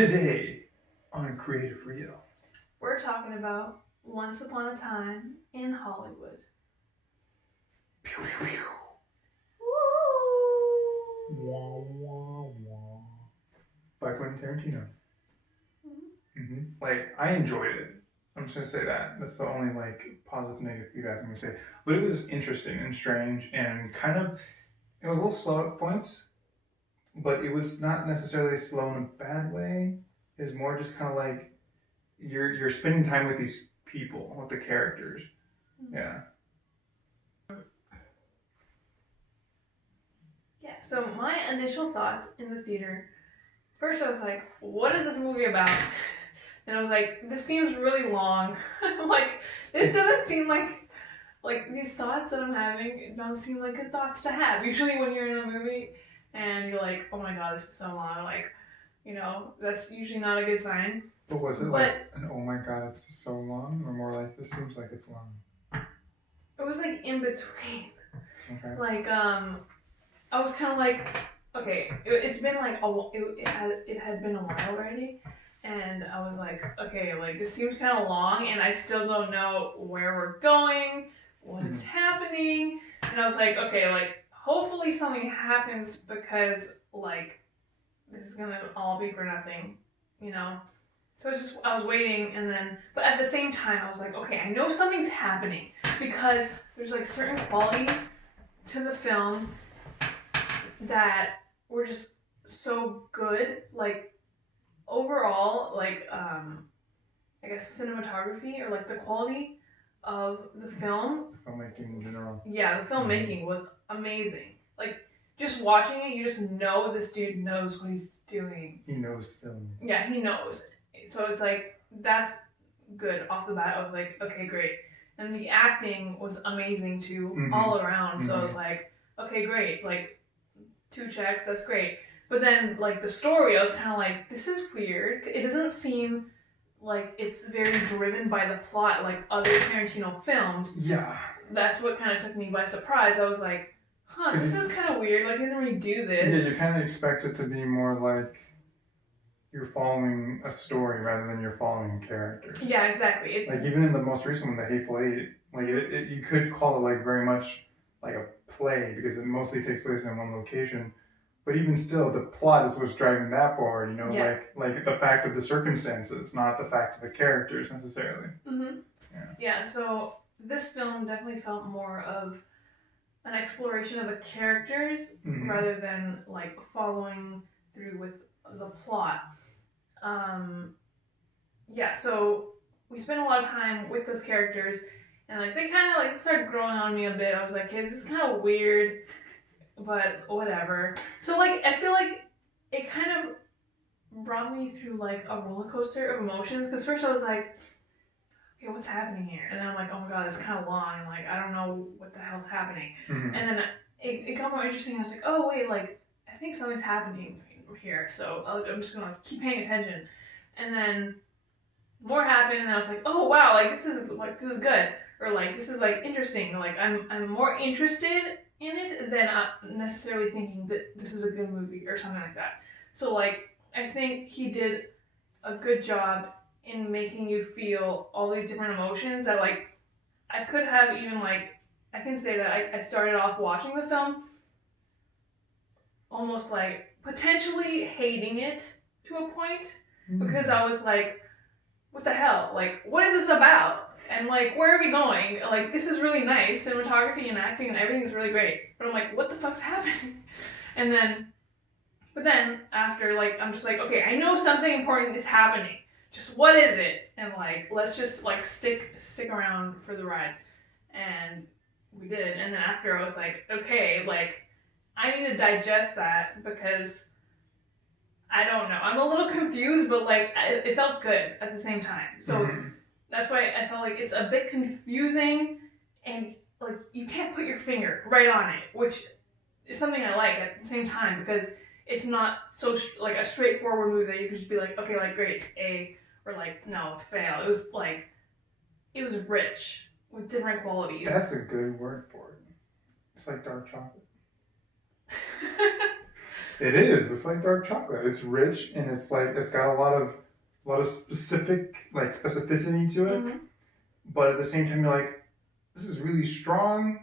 Today on CreativeReel. We're talking about Once Upon a Time in Hollywood. Pew, pew, pew. Woo! Wah, wah, wah. By Quentin Tarantino. Like, I enjoyed it. I'm just going to say that. That's the only, positive, negative feedback I'm going to say. But it was interesting and strange and kind of, it was a little slow at points, but it was not necessarily slow in a bad way. It was more just kind of like, you're spending time with these people, with the characters. Yeah. Yeah, so my initial thoughts in the theater, first I was like, what is this movie about? And I was like, this seems really long. I'm like, this doesn't seem like these thoughts that I'm having don't seem like good thoughts to have. Usually when you're in a movie and you're like, oh my god, this is so long, that's usually not a good sign. But was it an oh my god, it's so long? Or more like, this seems like it's long? It was like in between. Okay. I was kind of like, okay, it's been like, it had been a while already. And I was like, okay, this seems kind of long and I still don't know where we're going, what is happening. And I was like, okay, hopefully something happens because, this is going to all be for nothing, you know? So I was waiting but at the same time I was like, okay, I know something's happening because there's certain qualities to the film that were just so good, overall, I guess cinematography or the quality of the film. Filmmaking in general. Yeah, the filmmaking was amazing. Just watching it, you just know this dude knows what he's doing. He knows film. Yeah, he knows. So it's that's good off the bat. I was like, okay, great. And the acting was amazing too, all around. So I was like, okay, great. 2 checks, that's great. But then, the story, I was kind of like, this is weird. It doesn't seem like it's very driven by the plot like other Tarantino films. Yeah. That's what kind of took me by surprise. I was like, this is kind of weird. He didn't really do this. Yeah, you kind of expect it to be more like you're following a story rather than you're following a character. Yeah, exactly. Even in the most recent one, The Hateful Eight, you could call it very much like a play because it mostly takes place in one location. But even still, the plot is what's driving that forward, like the fact of the circumstances, not the fact of the characters necessarily. Yeah, so this film definitely felt more of an exploration of the characters rather than following through with the plot. So we spent a lot of time with those characters and they kind of started growing on me a bit. I was like, hey, this is kind of weird, but whatever. So I feel like it kind of brought me through a roller coaster of emotions because first I was like, okay, what's happening here? And then I'm like, oh my god, it's kind of long and I don't know what the hell's happening. And then it got more interesting. I was like, oh wait, I think something's happening here, so I'm just gonna keep paying attention. And then more happened and then I was like, oh wow, this is good, or this is interesting. I'm more interested in it than necessarily thinking that this is a good movie or something like that. So I think he did a good job in making you feel all these different emotions that I could have even I can say that I started off watching the film almost potentially hating it to a point because I was like, what the hell? What is this about? And where are we going? This is really nice. Cinematography and acting and everything is really great. But I'm like, what the fuck's happening? But then after I'm just okay, I know something important is happening. Just what is it? And let's just stick around for the ride. And we did. And then after I was like, okay, I need to digest that because I don't know. I'm a little confused, but it felt good at the same time. So that's why I felt it's a bit confusing and you can't put your finger right on it, which is something I like at the same time because it's not so a straightforward movie that you could just be okay, great, A, or no, fail. It was it was rich with different qualities. That's a good word for it. It's like dark chocolate. It is. It's like dark chocolate. It's rich and it's like it's got a lot of specific like specificity to it. Mm-hmm. But at the same time, you're like, this is really strong.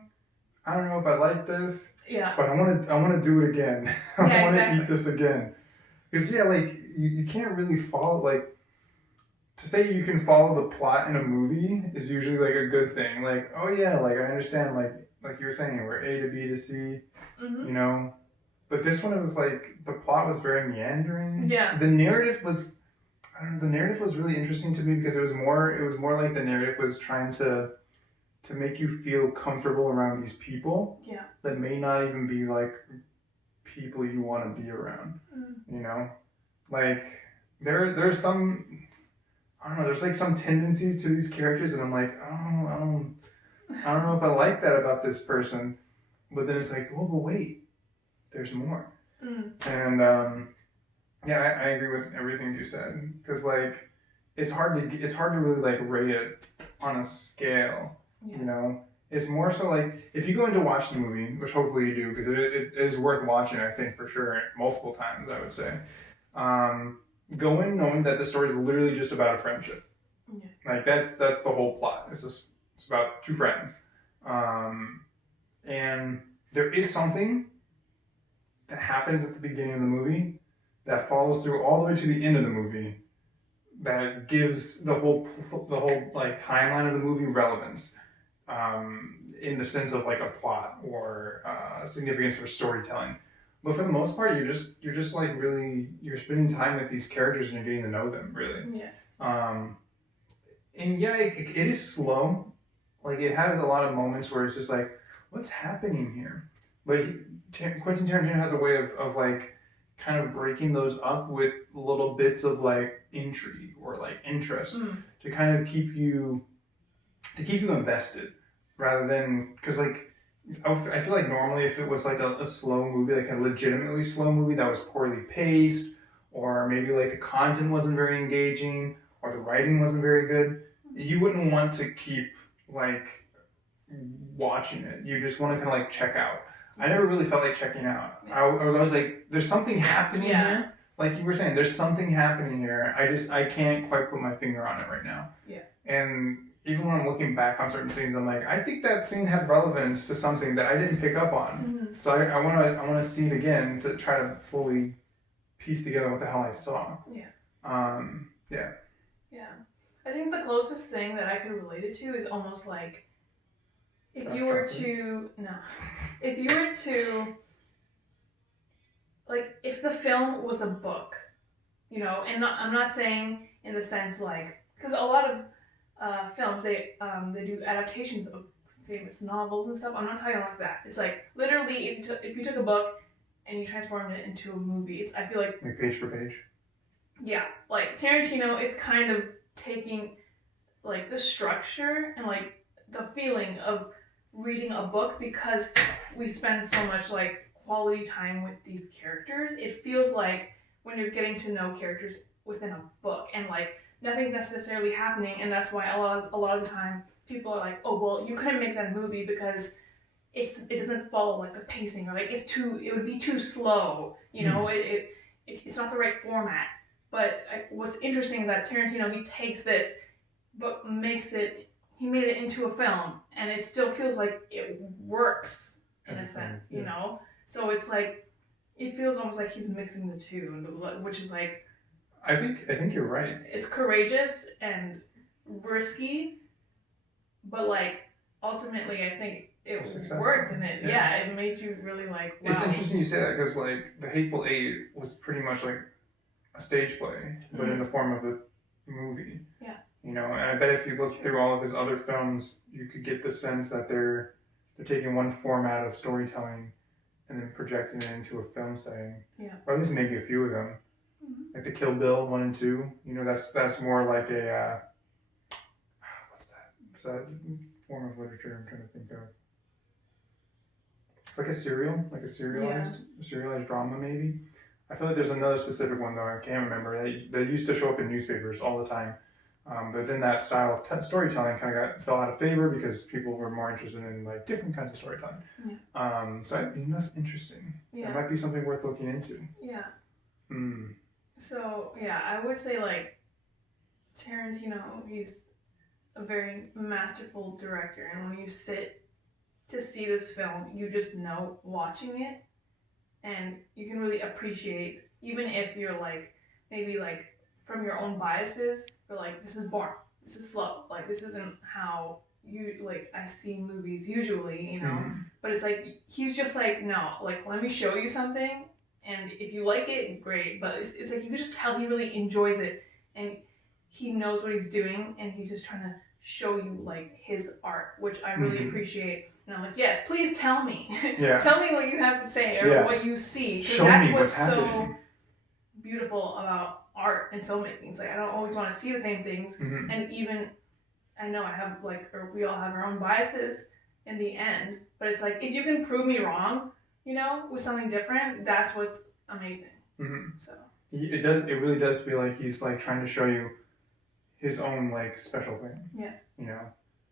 I don't know if I like this. Yeah. But I want to do it again. I Yeah, want to exactly. eat this again. Because yeah, like you can't really follow like to say you can follow the plot in a movie is usually like a good thing. Like, oh yeah, like I understand like you were saying, we're A to B to C, Mm-hmm. you know. But this one, it was like the plot was very meandering. Yeah. The narrative was, I don't know, the narrative was really interesting to me because it was more like the narrative was trying to make you feel comfortable around these people. Yeah. That may not even be like people you want to be around. You know, like there's some, I don't know, there's like some tendencies to these characters, and I'm like, oh, I don't know if I like that about this person. But then it's like, well, but wait, there's more. And yeah, I agree with everything you said because like it's hard to really like rate it on a scale. Yeah. You know, it's more so like if you go in to watch the movie, which hopefully you do because it is worth watching. I think for sure multiple times. I would say. Go in knowing that the story is literally just about a friendship. Yeah. Like that's the whole plot. It's about two friends, and there is something that happens at the beginning of the movie that follows through all the way to the end of the movie that gives the whole like timeline of the movie relevance, in the sense of like a plot or significance for storytelling. But for the most part, you're just like really you're spending time with these characters and you're getting to know them really. Yeah. And yeah, it is slow. Like it has a lot of moments where it's just like, what's happening here? But Quentin Tarantino has a way of like kind of breaking those up with little bits of like intrigue or like interest to kind of keep you invested rather than because like I feel like normally if it was like a slow movie, like a legitimately slow movie that was poorly paced, or maybe like the content wasn't very engaging, or the writing wasn't very good, you wouldn't want to keep like watching it. You just want to kind of like check out. I never really felt like checking out. I was always like, there's something happening here. Like you were saying, there's something happening here. I can't quite put my finger on it right now. Yeah. And even when I'm looking back on certain scenes, I'm like, I think that scene had relevance to something that I didn't pick up on. So I want to see it again to try to fully piece together what the hell I saw. Yeah. Yeah. Yeah. I think the closest thing that I could relate it to is almost like if you were to like if the film was a book, you know, and I'm not saying in the sense like because a lot of films they do adaptations of famous novels and stuff. I'm not talking like that. It's like literally if you took a book and you transformed it into a movie, I feel like page for page. Yeah, like Tarantino is kind of taking like the structure and like the feeling of reading a book because we spend so much like quality time with these characters. It feels like when you're getting to know characters within a book and like nothing's necessarily happening, and that's why a lot of the time people are like, oh well, you couldn't make that movie because it doesn't follow like the pacing or like it would be too slow, you know, it's not the right format. But what's interesting is that Tarantino, he takes this but he made it into a film and it still feels like it works in a sense, you know. So it's like it feels almost like he's mixing the two, which is like I think you're right. It's courageous and risky, but like ultimately, I think it worked, and it made you really like. Wow. It's interesting you say that because like The Hateful Eight was pretty much like a stage play, but in the form of a movie. Yeah. You know, and I bet if you look through all of his other films, you could get the sense that they're taking one format of storytelling and then projecting it into a film setting. Yeah. Or at least maybe a few of them. Like the Kill Bill 1 and 2, you know, that's more like a what's that? Is that a form of literature I'm trying to think of? It's like a serialized drama maybe. I feel like there's another specific one though, I can't remember. They used to show up in newspapers all the time. But then that style of storytelling kind of fell out of favor because people were more interested in like different kinds of storytelling. Yeah. So that's interesting. Yeah. That might be something worth looking into. Yeah. Mm. So yeah, I would say like Tarantino, he's a very masterful director, and when you sit to see this film, you just know watching it, and you can really appreciate, even if you're like maybe like from your own biases, you're like, this is boring, this is slow, like this isn't how you like I see movies usually, you know. Mm-hmm. But it's like he's just like, no, like let me show you something, and if you like it, great. But it's like you can just tell he really enjoys it, and he knows what he's doing, and he's just trying to show you like his art, which I really appreciate. And I'm like, yes, please tell me. Yeah. Tell me what you have to say or what you see. Because that's what's so beautiful about art and filmmaking. It's like I don't always want to see the same things, and even I know I have like, or we all have our own biases in the end, but it's like if you can prove me wrong, you know, with something different, that's what's amazing. So it really does feel like he's like trying to show you his own like special thing. Yeah. You know,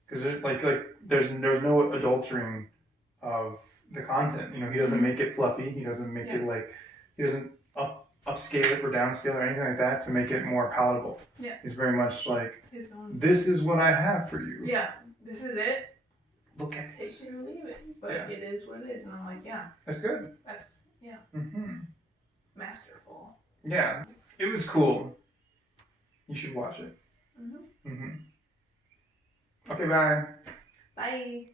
because like there's no adultering of the content. You know, he doesn't make it fluffy. He doesn't make it like he doesn't upscale it or downscale or anything like that to make it more palatable. Yeah. It's very much like his own. This is what I have for you. Yeah. This is it. Look at this. Take it or leave it. But it is what it is, and I'm like, yeah. That's good. That's masterful. Yeah. It was cool. You should watch it. Okay, bye. Bye.